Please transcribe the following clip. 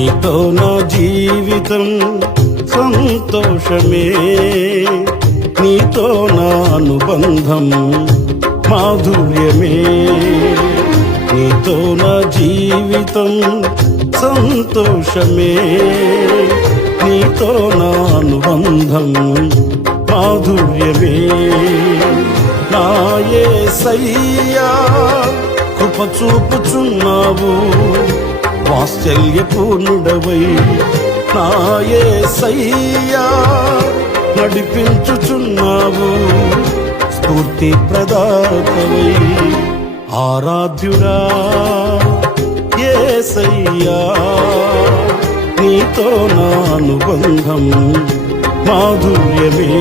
నీతో నా జీవితం సంతోషమే, నీతో నా అనుబంధం మాధుర్యమే. నీతో నా జీవితం సంతోషమే, నీతో నా అనుబంధం మాధుర్యమే. నా యేసయ్యా కృప చూపుచున్నావు, వాత్సల్యపూర్ణుడవై. నా యేసయ్యా నడిపించుచున్నావు, స్ఫూర్తి ప్రదాతవై. ఆరాధ్యుడా యేసయ్యా, నీతో నా అనుబంధం మాధుర్యమే.